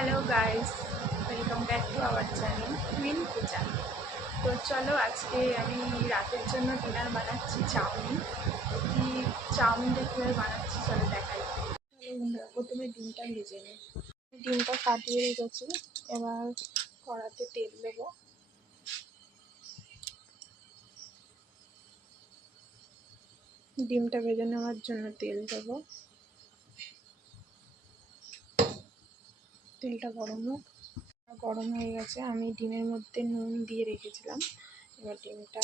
Hello guys, welcome back to our channel twin kitchen. তো চলো, আজকে আমি রাতের জন্য ডিনার বানাচ্ছি চাউমিন। তো কি চাউমিনটা কীভাবে বানাচ্ছি চলো দেখাই। চলো বন্ধুরা, প্রথমে ডিমটা ভেজে নিই। ডিমটা ফাটিয়ে রেখেছি, এবার কড়াতে তেল দেবো। ডিমটা ভেজে নেওয়ার জন্য তেল দেবো। তেলটা গরম হয়ে গেছে। আমি ডিমের মধ্যে নুন দিয়ে রেখেছিলাম, এবার ডিমটা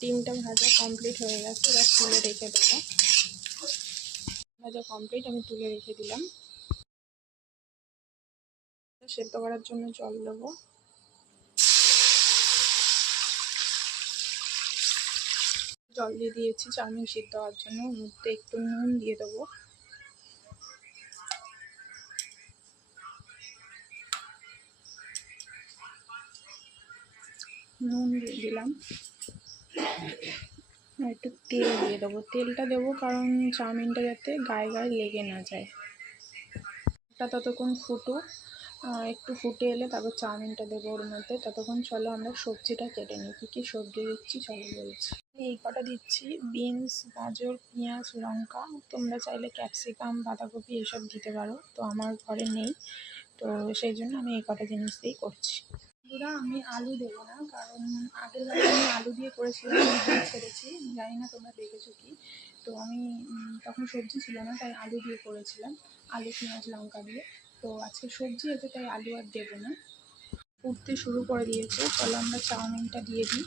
ডিমটা ভাজা কমপ্লিট হয়ে গেছে, এবার তুলে রেখে দেবো। ভাজা কমপ্লিট, আমি তুলে রেখে দিলাম। সেদ্ধ করার জন্য জল দেবো। জল দিয়ে দিয়েছি চাউমিন সিদ্ধ হওয়ার জন্য। ওর মধ্যে একটু নুন দিয়ে দেবো। নুন দিয়ে দিলাম, একটু তেল দিয়ে দেবো। তেলটা দেবো কারণ চাউমিনটা যাতে গায়ে গায়ে লেগে না যায়। এটা ততক্ষণ ফুটুক, একটু ফুটে এলে তারপর চাউমিনটা দেবো ওর মধ্যে। ততক্ষণ চলো আমরা সবজিটা কেটে নিই। কী কী সবজি দিচ্ছি চলো বলছি। এই কটা দিচ্ছি: বিনস, গাজর, পেঁয়াজ, লঙ্কা। তোমরা চাইলে ক্যাপসিকাম, বাঁধাকপি এসব দিতে পারো, তো আমার ঘরে নেই, তো সেই জন্য আমি এই কটা জিনিস দিয়েই করছি। বন্ধুরা, আমি আলু দেবো না, কারণ আগের বারে আমি আলু দিয়ে করেছিলাম, ভিডিও ছেড়েছি, জানি না তোমরা দেখেছো কি। তো আমি তখন সবজি ছিল না, তাই আলু দিয়ে করেছিলাম, আলু, পেঁয়াজ, লঙ্কা দিয়ে। তো আজকে সবজি আছে, তাই আলু আর দেবো না। ফুটতে শুরু করে দিয়েছে, চলো আমরা চাউমিনটা দিয়ে দিই।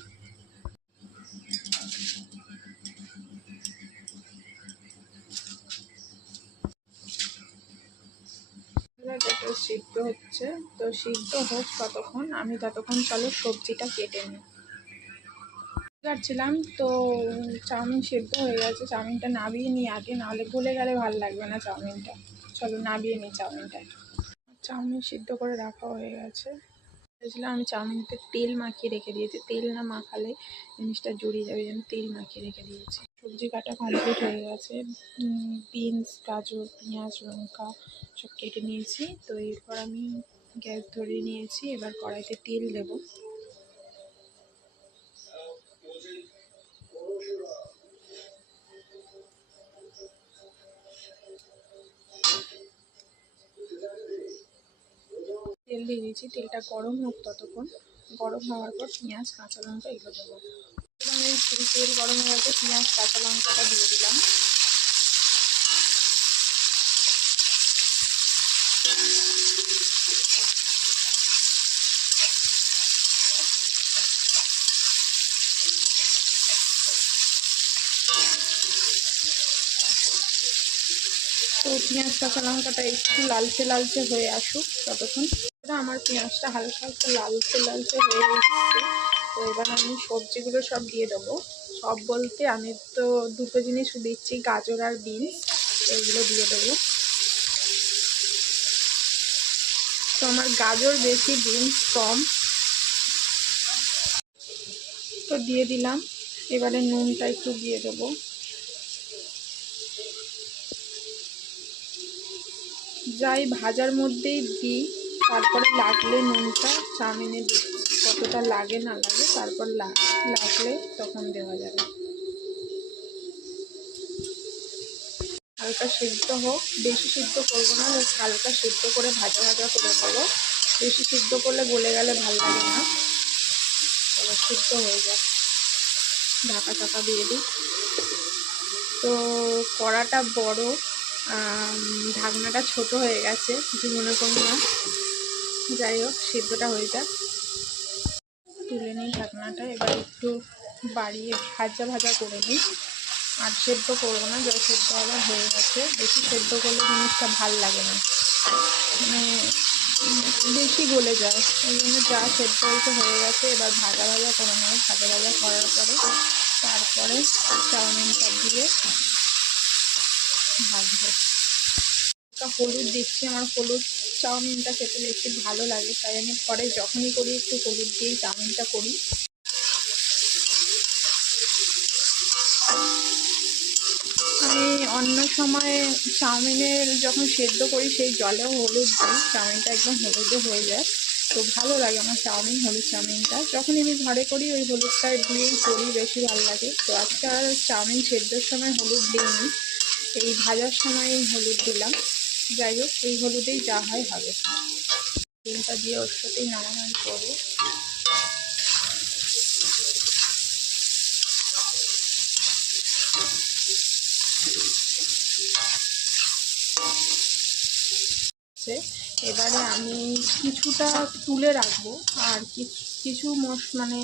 দেখো সিদ্ধ হচ্ছে, তো সিদ্ধ হোক ততক্ষণ, আমি ততক্ষণ চলো সবজিটা কেটে নিই। কাটছিলাম তো চাউমিন সেদ্ধ হয়ে গেছে। চাউমিনটা নাবিয়ে নিই আগে, নাহলে গলে গেলে ভালো লাগবে না চাউমিনটা। চলো নাবিয়ে নিই চাউমিনটা। চাউমিন সিদ্ধ করে রাখা হয়ে গেছে। ভেবেছিলাম আমি চাউমিনতে তেল মাখিয়ে রেখে দিয়েছি, তেল না মাখালে জিনিসটা জড়িয়ে যাবে, যেন তেল মাখিয়ে রেখে দিয়েছি। সবজি কাটা কমপ্লিট হয়ে গেছে। বিনস, গাজর, পেঁয়াজ, লঙ্কা সব কেটে নিয়েছি। তো এরপর আমি গ্যাস ধরিয়ে নিয়েছি, এবার কড়াইতে তেল দেবো। তেল দিয়ে দিয়েছি, তেলটা গরম হোক ততক্ষণ। গরম হওয়ার পর পেঁয়াজ, কাঁচা লঙ্কা এগুলো দেবো। এবং এই তেল গরম হয়ে গেছে, পেঁয়াজ, কাঁচা লঙ্কাটা দিয়ে দিলাম। তো পেঁয়াজ, কাঁচা লঙ্কাটা একটু লালচে লালচে হয়ে আসুক ততক্ষণ। আমার পেঁয়াজটা হালকা হালকা লালচে লালচে হয়ে এসেছে। তো এবার আমি সবজিগুলো সব দিয়ে দেবো। সব বলতে আমি তো দুটো জিনিস দিচ্ছি, গাজর আর বিনস, এগুলো দিয়ে দেবো। তো আমার গাজর বেশি, বিনস কম, তো দিয়ে দিলাম। এবারে নুনটা একটু দিয়ে দেবো। যাই ভাজার মধ্যেই দিই, তারপরে লাগলে নুনটা চাউমিনে দিচ্ছি। কতটা লাগে না লাগে তারপর লাগলে তখন দেওয়া যাবে। হালকা সিদ্ধ হোক, বেশি সিদ্ধ করবো না, হালকা সিদ্ধ করে ভাজা ভাজা করে নেবো। বেশি সিদ্ধ করলে গলে গেলে ভালো লাগে না। এবার সিদ্ধ হয়ে যায়, ঢাকা চাকা দিয়ে দিই। তো কড়াটা বড়, ঢাকনাটা ছোট হয়ে গেছে, কিছু মনে করবো না। যাই হোক, সিদ্ধটা হয়ে যাক, তুলে নিই ঢাকনাটা। এবার একটু বাড়িয়ে ভাজা ভাজা করে নিই, আর সেদ্ধ করবো না, যা সেদ্ধ আবার হয়ে গেছে। বেশি সেদ্ধ করলে জিনিসটা ভাল লাগে না, মানে বেশি গলে যায়, ওই জন্য যা সেদ্ধ হয়ে গেছে। এবার ভাজা ভাজা করে নেব। ভাজা ভাজা করার পরে তারপরে চাউমিনটা দিয়ে ভাজবো। হলুদ দিচ্ছি, আমার হলুদ চাউমিনটা খেতে বেশি ভালো লাগে, তাই আমি পরে যখনই করি একটু হলুদ দিয়েই চাউমিনটা করি। আমি অন্য সময় চাউমিনের যখন সেদ্ধ করি সেই জলেও হলুদ দিই, চাউমিনটা একদম হলুদে হয়ে যায়, তো ভালো লাগে আমার চাউমিন, হলুদ চাউমিনটা। যখন আমি ঘরে করি ওই হলুদটা দিয়েই করি, বেশি ভালো লাগে। তো আজকে আর চাউমিন সেদ্ধর সময় হলুদ দিইনি, এই ভাজার সময় হলুদ দিলাম। যাই হোক, এই হলুদেই যা হয় হবে। ডিমটা দিয়ে ওর সাথেই নাড়ানাড়ি করবো। এবারে আমি কিছুটা তুলে রাখবো, আর কিছু মানে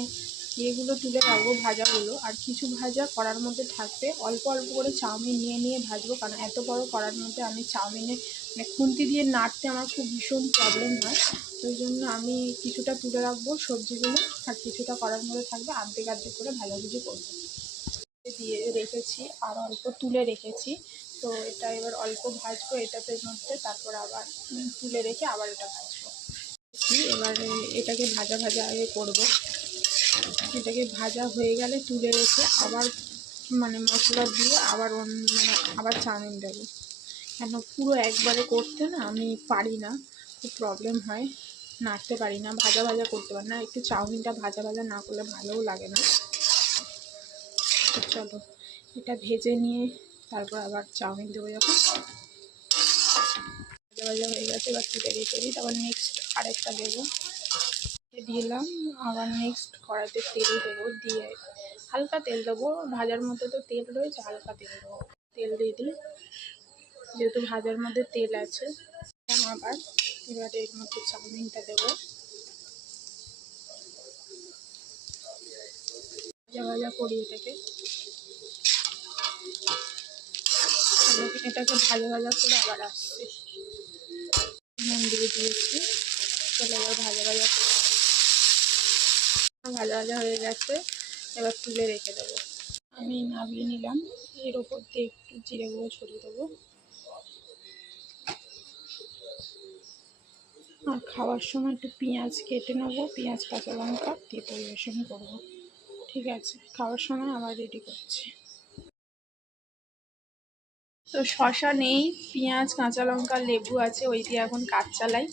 এগুলো তুলে রাখবো ভাজাগুলো, আর কিছু ভাজা কড়ার মধ্যে থাকবে। অল্প অল্প করে চাউমিন নিয়ে নিয়ে ভাজবো, কারণ এত বড় কড়ার মধ্যে আমি চাউমিনে মানে খুন্তি দিয়ে নাড়তে আমার খুব ভীষণ প্রবলেম হয়। ওই জন্য আমি কিছুটা তুলে রাখবো সবজিগুলো, আর কিছুটা কড়ার মধ্যে থাকবে, আর্ধেক আর্ধেক করে ভাজাভুজি করবো। দিয়ে রেখেছি আর অল্প তুলে রেখেছি, তো এটা এবার অল্প ভাজবো এটাতে মধ্যে, তারপর আবার তুলে রেখে আবার এটা ভাজবো। এবারে এটাকে ভাজা ভাজা আগে করবো। এটাকে ভাজা হয়ে গেলে তুলে রেখে আবার মানে মশলা দিয়ে আবার মানে আবার চাউমিন দেবো, কেন পুরো একবারে করতে না আমি পারি না, খুব প্রবলেম হয়, নাড়তে পারি না, ভাজা ভাজা করতে পারি না। একটু চাউমিনটা ভাজা ভাজা না করলে ভালোও লাগে না। তো চলো এটা ভেজে নিয়ে তারপর আবার চাউমিন দেবো। যখন ভাজা ভাজা হয়ে গেছে এবার তুলে রেখে দিই, তারপর নেক্সট আরেকটা দেবো, দিলাম। আবার নেক্সট কড়াইতে তেল দেবো, দিয়ে হালকা তেল দেবো, ভাজার মধ্যে তো তেল রয়েছে, হালকা তেল দেবো। তেল দিয়ে দিই, যেহেতু ভাজার মধ্যে তেল আছে। আবার এবার এর মধ্যে চাউমিনটা দেবো, ভাজা ভাজা করি এটাকে ভাজা ভাজা করে আবার আসছে। নুন দিয়ে দিয়েছি, চলে এবার ভাজা ভাজা করে ভাজা ভাজা হয়ে গেছে, এবার তুলে রেখে দেবো। আমি নামিয়ে নিলাম, এর ওপর দিয়ে একটু জিরে গুঁড়ো ছড়িয়ে দেবো, আর খাওয়ার সময় একটু পেঁয়াজ কেটে নেবো, পেঁয়াজ কাঁচা লঙ্কা দিয়ে পরিবেশন করবো। ঠিক আছে, খাওয়ার সময় আবার রেডি করছি। তো শসা নেই, পেঁয়াজ কাঁচা লঙ্কা লেবু আছে, ওই দিয়ে এখন কাজ চালাই।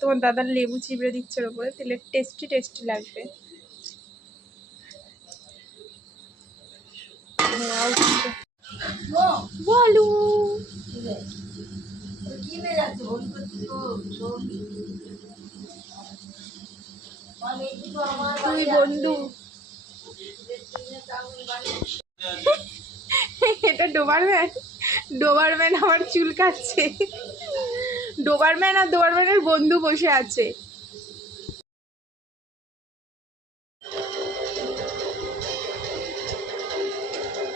তোমার দাদার লেবু চিবড়ে দিচ্ছে ওপরে, তাহলে টেস্টি টেস্টি লাগবে। বলু তুই বন্ধু, এটা ডোবারম্যান, ডোবারম্যান আমার চুল কাটছে। ডোবারম্যান আর ডোবারম্যানের বন্ধু বসে আছে।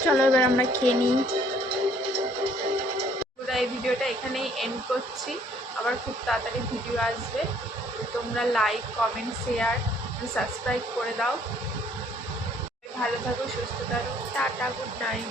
চলো এবার আমরা খেয়ে নিই। এই ভিডিওটা এখানেই এন্ড করছি, আবার খুব তাড়াতাড়ি ভিডিও আসবে, তোমরা লাইক কমেন্ট শেয়ার সাবস্ক্রাইব করে দাও। ভালো থাকো, সুস্থ থাকো, টাটা, গুড নাইট।